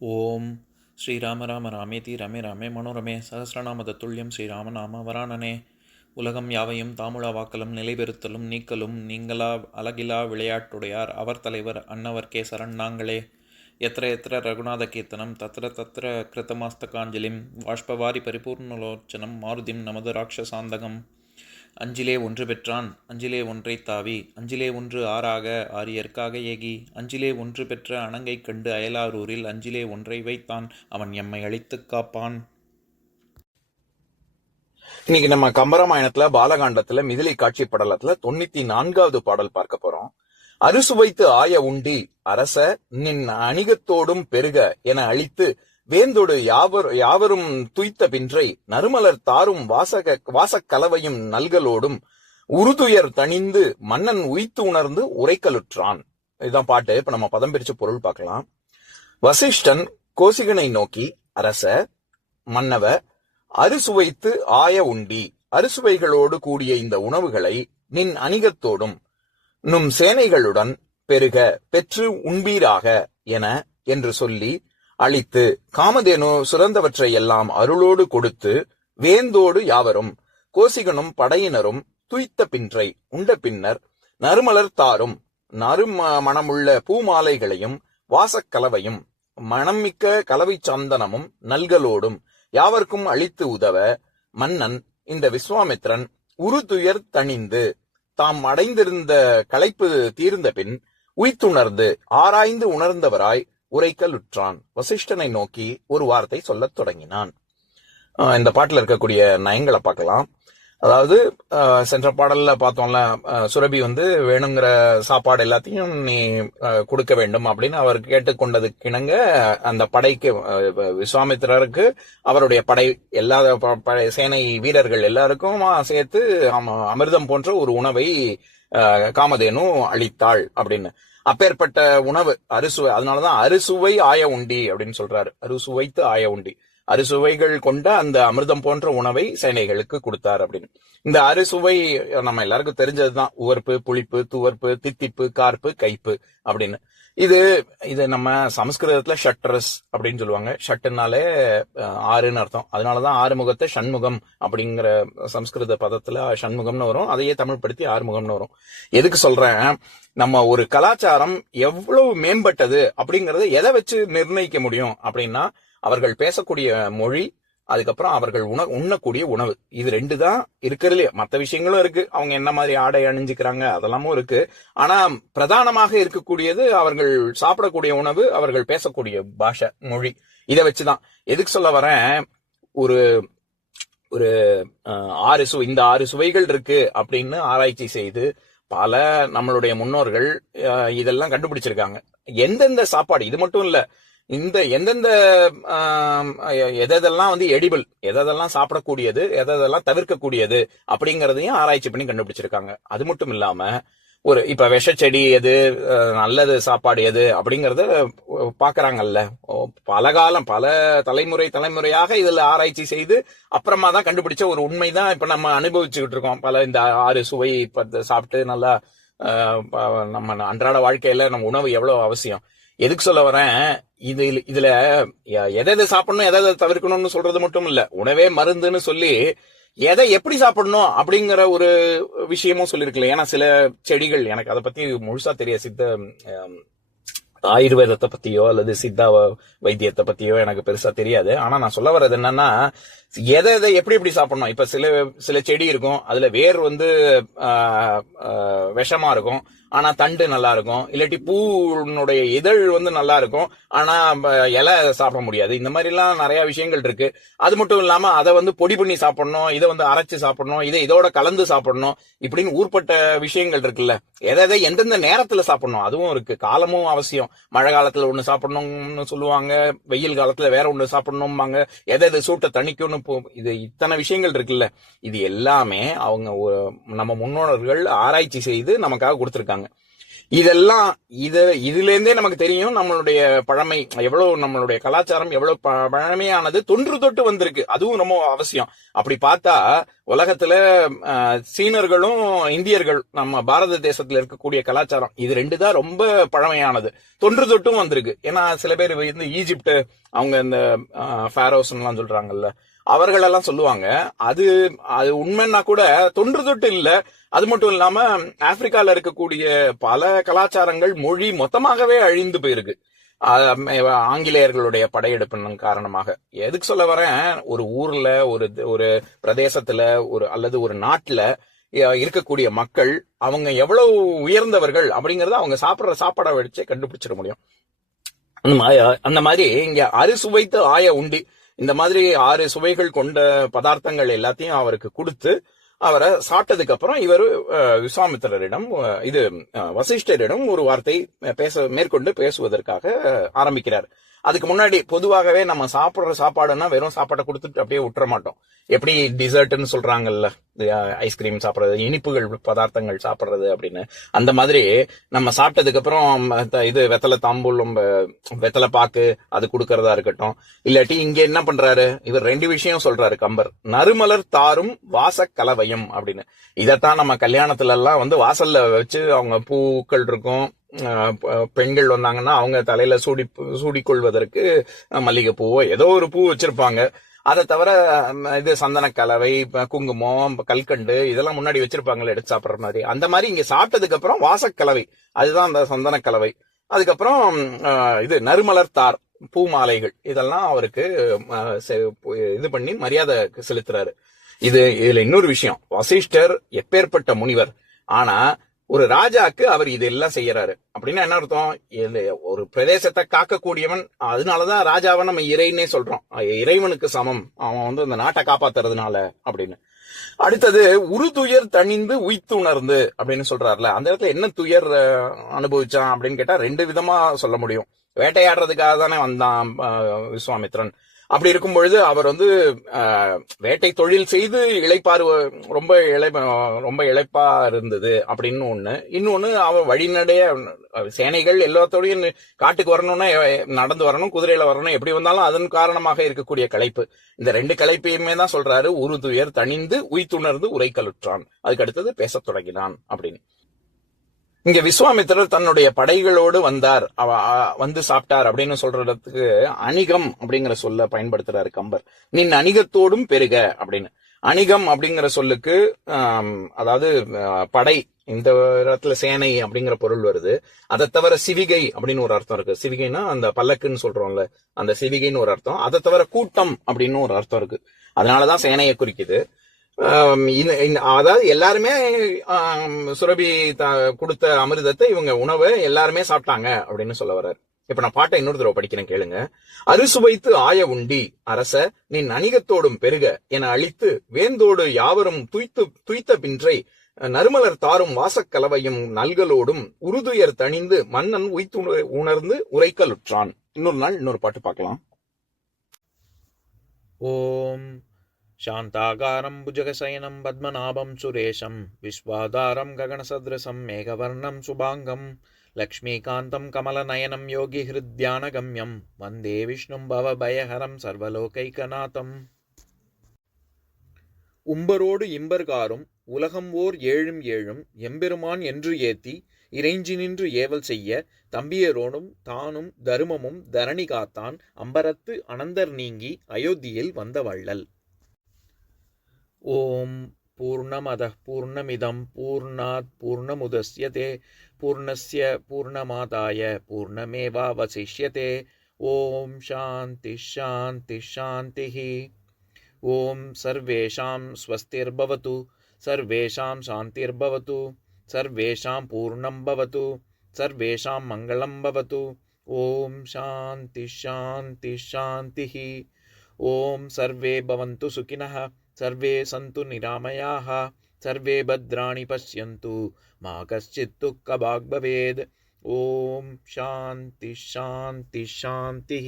ஓம் ஸ்ரீராம ராம ராமேதி ரமே ராமே மனோரமே சகசிரநாம தத்துல்யம் ஸ்ரீராம நாம வராணனே. உலகம் யாவையும் தாமுழா வாக்கலும் நிலைபெறுத்தலும் நீக்கலும் நீங்களா அழகிலா விளையாட்டுடையார் அவர் தலைவர் அன்னவர் சரண் நாங்களே. எத்திர எத்திர ரகுநாத கீர்த்தனம் தத்திர தத்திர கிருத்தமாஸ்தகாஞ்சலிம் வாஷ்பவாரி பரிபூர்ணலோச்சனம் மாருதிம் நமது ராட்சசாந்தகம். அஞ்சிலே ஒன்று பெற்றான் அஞ்சிலே ஒன்றை தாவி அஞ்சிலே ஒன்று ஆறாக ஆரியர்க்காக ஏகி அஞ்சிலே ஒன்று பெற்ற அணங்கை கண்டு அயலாரூரில் அஞ்சிலே ஒன்றை வைத்தான் அவன் எம்மை அழித்துக் காப்பான். இன்னைக்கு நம்ம கம்பராமாயணத்துல பாலகாண்டத்துல மிதிலை காட்சி படலத்துல 94வது பாடல் பார்க்க போறோம். அறுசுவைத்து ஆய உண்டி அரச நின் அணிகத்தோடும் பெருக என அழித்து வேந்தொடு யாவரும் துய்த்த பின்றை நறுமலர் தாரும் வாசக்கலவையும் நல்கலோடும் உருதுயர் தணிந்து மன்னன் உய்த்து உணர்ந்து உரைக்கலுற்றான். இதுதான் பாட்டு. இப்ப நம்ம பதம் பிரிச்சு பொருள் பார்க்கலாம். வசிஷ்டன் கோசிகனை நோக்கி, அரச மன்னவ, அறுசுவைத்து ஆய உண்டி, அறுசுவைகளோடு கூடிய இந்த உணவுகளை நின் அணிகத்தோடும் நும் சேனைகளுடன் பெருக பெற்று உண்பீராக என என்று சொல்லி அளித்து காமதேனு சுரந்தவற்றை எல்லாம் அருளோடு கொடுத்து வேந்தோடு யாவரும் கோசிகனும் படையினரும் துய்த்த பின்றை உண்ட பின்னர் நறுமலர் தாரும் மணமுள்ள பூமாலைகளையும் வாசக்கலவையும் மணம்மிக்க கலவை சந்தனமும் நல்கலோடும் யாவர்க்கும் அளித்து உதவ மன்னன் இந்த விஸ்வாமித்ரன் உருதுயர் தணிந்து தாம் அடைந்திருந்த களைப்பு தீர்ந்த பின் உய்த்துணர்ந்து ஆராய்ந்து உணர்ந்தவராய் உரைக்கலுற்றான். வசிஷ்டனை நோக்கி ஒரு வார்த்தை சொல்லத் தொடங்கினான். இந்த பாட்டுல இருக்கக்கூடிய நயங்களை பார்க்கலாம். அதாவது சென்ற பாடல்ல பார்த்தோம்ல, சுரபி வேணுங்கிற சாப்பாடு எல்லாத்தையும் நீ கொடுக்க வேண்டும் அப்படின்னு அவர் கேட்டுக்கொண்டதுக்கு இணங்க அந்த படைக்கு, விஸ்வாமித்திரருக்கு அவருடைய படை எல்லா சேனை வீரர்கள் எல்லாருக்கும் சேர்த்து அமிர்தம் போன்ற ஒரு உணவை காமதேனு அளித்தாள் அப்படின்னு. அப்பேற்பட்ட உணவு அறுசுவை, அதனாலதான் அறுசுவை ஆய உண்டி அப்படின்னு சொல்றாரு. அறுசுவைத்து ஆய உண்டி, அறுசுவைகள் கொண்ட அந்த அமிர்தம் போன்ற உணவை சேனைகளுக்கு கொடுத்தார் அப்படின்னு. இந்த அறுசுவை நம்ம எல்லாருக்கும் தெரிஞ்சதுதான். உவர்ப்பு, புளிப்பு, துவர்ப்பு, தித்திப்பு, கார்ப்பு, கைப்பு அப்படின்னு. இது நம்ம சமஸ்கிருதத்துல ஷட்ரஸ் அப்படின்னு சொல்லுவாங்க. ஷட்டுனாலே ஆறுன்னு அர்த்தம். அதனாலதான் ஆறுமுகத்தை ஷண்முகம் அப்படிங்கிற சமஸ்கிருத பதத்துல ஷண்முகம்னு வரும். அதையே தமிழ் படுத்தி ஆறுமுகம்னு வரும். எதுக்கு சொல்றேன், நம்ம ஒரு கலாச்சாரம் எவ்வளவு மேம்பட்டது அப்படிங்கறத எதை வச்சு நிர்ணயிக்க முடியும் அப்படின்னா, அவர்கள் பேசக்கூடிய மொழி, அதுக்கப்புறம் அவர்கள் உண்ணக்கூடிய உணவு. இது ரெண்டு தான் இருக்கிறதுலே. மற்ற விஷயங்களும் இருக்கு, அவங்க என்ன மாதிரி ஆடை அணிஞ்சுக்கிறாங்க அதெல்லாமும் இருக்கு. ஆனா பிரதானமாக இருக்கக்கூடியது அவர்கள் சாப்பிடக்கூடிய உணவு, அவர்கள் பேசக்கூடிய பாஷை, மொழி. இதை வச்சுதான். எதுக்கு சொல்ல வரேன், ஒரு ஒரு இந்த 6 சுவைகள் இருக்கு அப்படின்னு ஆராய்ச்சி செய்து பல நம்மளுடைய முன்னோர்கள் இதெல்லாம் கண்டுபிடிச்சிருக்காங்க. எந்தெந்த சாப்பாடு, இது மட்டும் இல்ல, எந்தெந்த எதெல்லாம் எடிபிள், எதெல்லாம் சாப்பிடக்கூடியது, எதெல்லாம் தவிர்க்கக்கூடியது அப்படிங்கறதையும் ஆராய்ச்சி பண்ணி கண்டுபிடிச்சிருக்காங்க. அது மட்டும் இல்லாம இப்ப விஷச்செடி எது, நல்லது சாப்பாடு எது அப்படிங்கறத பாக்குறாங்கல்ல. பல தலைமுறையாக இதுல ஆராய்ச்சி செய்து அப்புறமா தான் கண்டுபிடிச்ச ஒரு உண்மைதான் இப்ப நம்ம அனுபவிச்சுக்கிட்டு இருக்கோம். இந்த 6 சுவை சாப்பிட்டு நல்லா நம்ம அன்றாட வாழ்க்கையில நம்ம உணவு எவ்வளவு அவசியம். எதுக்கு சொல்ல வரேன், இதுல எதை சாப்பிடணும் எதை தவிர்க்கணும்னு சொல்றது மட்டும் இல்ல, உணவே மருந்துன்னு சொல்லி எதை எப்படி சாப்பிடணும் அப்படிங்கிற ஒரு விஷயமும் சொல்லிருக்கல. ஏன்னா சில செடிகள், எனக்கு அதை பத்தி முழுசா தெரியாது, ஆயுர்வேதத்தை பத்தியோ அல்லது சித்தா வைத்தியத்தை பத்தியோ எனக்கு பெருசா தெரியாது. ஆனா நான் சொல்ல வர்றது என்னன்னா, எதை எப்படி சாப்பிடணும். இப்ப சில செடி இருக்கும், அதுல வேர் விஷமா இருக்கும், ஆனா தண்டு நல்லா இருக்கும். இல்லாட்டி பூனுடைய இதழ் நல்லா இருக்கும், ஆனா இலை சாப்பிட முடியாது. இந்த மாதிரி எல்லாம் நிறைய விஷயங்கள் இருக்கு. அது மட்டும் இல்லாம அதை பொடி பண்ணி சாப்பிடணும், இதை அரைச்சு சாப்பிடணும், இதோட கலந்து சாப்பிடணும், இப்படின்னு ஊர்பட்ட விஷயங்கள் இருக்குல்ல. எதை எந்தெந்த நேரத்துல சாப்பிடணும் அதுவும் இருக்கு. காலமும் அவசியம். மழை காலத்துல ஒண்ணு சாப்பிடணும்னு சொல்லுவாங்க, வெயில் காலத்துல வேற ஒண்ணு சாப்பிடணும்பாங்க, எதை சூட்டை தணிக்கும்னு. இது இத்தனை விஷயங்கள் இருக்குல்ல. இது எல்லாமே நம்ம முன்னோர்கள் ஆராய்ச்சி செய்து நமக்காக கொடுத்திருக்காங்க. இதெல்லாம் இதுல இருந்தே நமக்கு தெரியும் நம்மளுடைய பழமை எவ்வளவு, நம்மளுடைய கலாச்சாரம் எவ்வளவு பழமையானது, தொன்று தொட்டு வந்திருக்கு. அதுவும் ரொம்ப அவசியம். அப்படி பார்த்தா உலகத்துல சீனர்களும் இந்தியர்கள் நம்ம பாரத தேசத்துல இருக்கக்கூடிய கலாச்சாரம் இது ரெண்டு தான் ரொம்ப பழமையானது, தொன்று தொட்டும் வந்திருக்கு. ஏன்னா சில பேர் வந்து ஈஜிப்ட் அவங்க இந்த ஃபாரோஸ் எல்லாம் சொல்றாங்கல்ல, அவர்களெல்லாம் சொல்லுவாங்க. அது உண்மைன்னா கூட தொன்று தொட்டு இல்ல. அது மட்டும் இல்லாம ஆப்பிரிக்கால இருக்கக்கூடிய பல கலாச்சாரங்கள், மொழி மொத்தமாகவே அழிந்து போயிருக்கு ஆங்கிலேயர்களுடைய படையெடுப்பின் காரணமாக. எதுக்கு சொல்ல வரேன், ஒரு ஊர்ல ஒரு பிரதேசத்துல அல்லது ஒரு நாட்டுல இருக்கக்கூடிய மக்கள் அவங்க எவ்வளவு உயர்ந்தவர்கள் அப்படிங்கறத அவங்க சாப்பிடுற சாப்பாடை வச்சே கண்டுபிடிச்சிட முடியும். அந்த மாதிரி இங்க அறுசுவைத்து ஆய உண்டி, இந்த மாதிரி 6 சுவைகள் கொண்ட பதார்த்தங்கள் எல்லாத்தையும் அவருக்கு கொடுத்து அவரை சாப்பிட்டதுக்கு அப்புறம் இவர் விஸ்வாமித்திரரிடம் வசிஷ்டரிடம் ஒரு வார்த்தை மேற்கொண்டு பேசுவதற்காக ஆரம்பிக்கிறார். அதுக்கு முன்னாடி பொதுவாகவே நம்ம சாப்பிடுற சாப்பாடுன்னா வெறும் சாப்பாடை கொடுத்துட்டு அப்படியே விட்டுற மாட்டோம். எப்படி டிசர்ட்னு சொல்றாங்கல்ல, ஐஸ்கிரீம் சாப்பிடுறது, இனிப்புகள் பதார்த்தங்கள் சாப்பிடுறது அப்படின்னு, அந்த மாதிரி நம்ம சாப்பிட்டதுக்கு அப்புறம் இது வெத்தலை தாம்பூலம், வெத்தலை பாக்கு அது கொடுக்கறதா இருக்கட்டும். இல்லாட்டி இங்க என்ன பண்றாரு இவர், 2 விஷயம் சொல்றாரு கம்பர். நறுமலர் தாரும் வாச கலவையும் அப்படின்னு. இதத்தான் நம்ம கல்யாணத்துல எல்லாம் வந்து வாசல்ல வச்சு அவங்க பூக்கள் இருக்கும், பெண்கள் வந்தாங்கன்னா அவங்க தலையில சூடிக்கொள்வதற்கு மல்லிகை பூவோ ஏதோ ஒரு பூ வச்சிருப்பாங்க. அதை தவிர இது சந்தன கலவை, குங்குமம், கல்கண்டு இதெல்லாம் முன்னாடி வச்சிருப்பாங்கல்ல எடுத்து சாப்பிடுற மாதிரி. அந்த மாதிரி இங்க சாப்பிட்டதுக்கு அப்புறம் வாசக்கலவை, அதுதான் அந்த சந்தன கலவை. அதுக்கப்புறம் இது நறுமலர் தார், பூ மாலைகள், இதெல்லாம் அவருக்கு இது பண்ணி மரியாதை செலுத்துறாரு. இதுல இன்னொரு விஷயம், வசிஷ்டர் எப்பேற்பட்ட முனிவர், ஆனா ஒரு ராஜாக்கு அவர் இதெல்லாம் செய்யறாரு அப்படின்னா என்ன அர்த்தம், ஒரு பிரதேசத்தை காக்கக்கூடியவன், அதனாலதான் ராஜாவை நம்ம இறைன்னே சொல்றோம். இறைவனுக்கு சமம் அவன் வந்து அந்த நாட்டை காப்பாத்துறதுனால அப்படின்னு. அடுத்தது உருதுயர் தணிந்து உய்த்துணர்ந்து அப்படின்னு சொல்றாருல, அந்த இடத்துல என்ன துயர் அனுபவிச்சான் அப்படின்னு கேட்டா 2 விதமா சொல்ல முடியும். வேட்டையாடுறதுக்காக தானே வந்தான் விஸ்வாமித்ரன். அப்படி இருக்கும் பொழுது அவர் வந்து வேட்டை தொழில் செய்து ரொம்ப இளைப்பா இருந்தது அப்படின்னு ஒண்ணு. இன்னொன்னு அவன் வழிநடைய சேனைகள் எல்லாத்தோடையும் காட்டுக்கு வரணும்னா நடந்து வரணும், குதிரையில வரணும், எப்படி வந்தாலும் அதன் காரணமாக இருக்கக்கூடிய களைப்பு. இந்த 2 களைப்பையுமே தான் சொல்றாரு, உருதுயர் தணிந்து உய்த்துணர்ந்து உரைக்கலுற்றான், அதுக்கு அடுத்தது பேசத் தொடங்கினான் அப்படின்னு. இங்க விஸ்வாமித்திரர் தன்னுடைய படைகளோடு வந்தார், வந்து சாப்பிட்டார் அப்படின்னு சொல்றதுக்கு அணிகம் அப்படிங்கிற சொல்ல பயன்படுத்துறாரு கம்பர். நின் அணிகத்தோடும் பெருக அப்படின்னு. அணிகம் அப்படிங்கிற சொல்லுக்கு அதாவது படை, இந்த இடத்துல சேனை அப்படிங்கிற பொருள் வருது. அதை தவிர சிவிகை அப்படின்னு ஒரு அர்த்தம் இருக்கு. சிவிகைன்னா அந்த பல்லக்குன்னு சொல்றோம்ல, அந்த சிவிகைன்னு ஒரு அர்த்தம். அதை தவிர கூட்டம் அப்படின்னு ஒரு அர்த்தம் இருக்கு. அதனாலதான் சேனையை குறிக்குது. அதாவது எல்லாருமே சுரபி கொடுத்த அமிர்தத்தை, இவங்க உணவை எல்லாருமே சாப்பிட்டாங்க அப்படின்னு சொல்ல வர்றாரு. இப்ப நான் பாட்டை இன்னொரு தடவை படிக்கிறேன் கேளுங்க. அறுசுவைத்து ஆய உண்டி அரச நின் அணிகத்தோடும் பெருக என அழித்து வேந்தோடு யாவரும் துய்த்த பின்றை நறுமலர் தாரும் வாசக்கலவையும் நல்களோடும் உருதுயர் தணிந்து மன்னன் உணர்ந்து உரைக்கலுற்றான். இன்னொரு நாள் இன்னொரு பாட்டு பார்க்கலாம். ஓம் शान्ताकारं भुजगशयनं पद्मनाभं सुरेशं विश्वाधारं गगनसदृशं मेघवर्णं शुभाङ्गं लक्ष्मीकान्तं कमलनयनं योगिहृद्यानगम्यं वन्दे विष्णुं भवभयहरं सर्वलोकैकनाथम्. உம்பரோடு இம்பர்காரும் உலகம் ஓர் 7 எம்பெருமான் என்று ஏத்தி இறைஞ்சி நின்று ஏவல் செய்ய தம்பியரோடும் தானும் தருமமும் தரணி காத்தான் அம்பரத்து அனந்தர் நீங்கி அயோத்தியில் வந்த வள்ளல். ஓம் பூர்ணமதः பூர்ணமிதம் பூர்ணாத் பூர்ணமுதஸ்யதே பூர்ணஸ்ய பூர்ணமாதாய பூர்ணமேவாவசிஷ்யதே. ஓம் சாந்தி சாந்தி சாந்திः. ஓம் சர்வேஷாம் ஸ்வஸ்திர்பவது சர்வேஷாம் சாந்திர்பவது சர்வேஷாம் பூர்ணம் பவது சர்வேஷாம் மங்களம் பவது. ஓம் சாந்தி சாந்தி சாந்திः. ஓம் சர்வே பவந்து சுகினः सर्वे सन्तु निरामयाः सर्वे भद्राणि पश्यन्तु मा कश्चित् दुःखभाग् भवेत्. ओम शांति शांति शांति.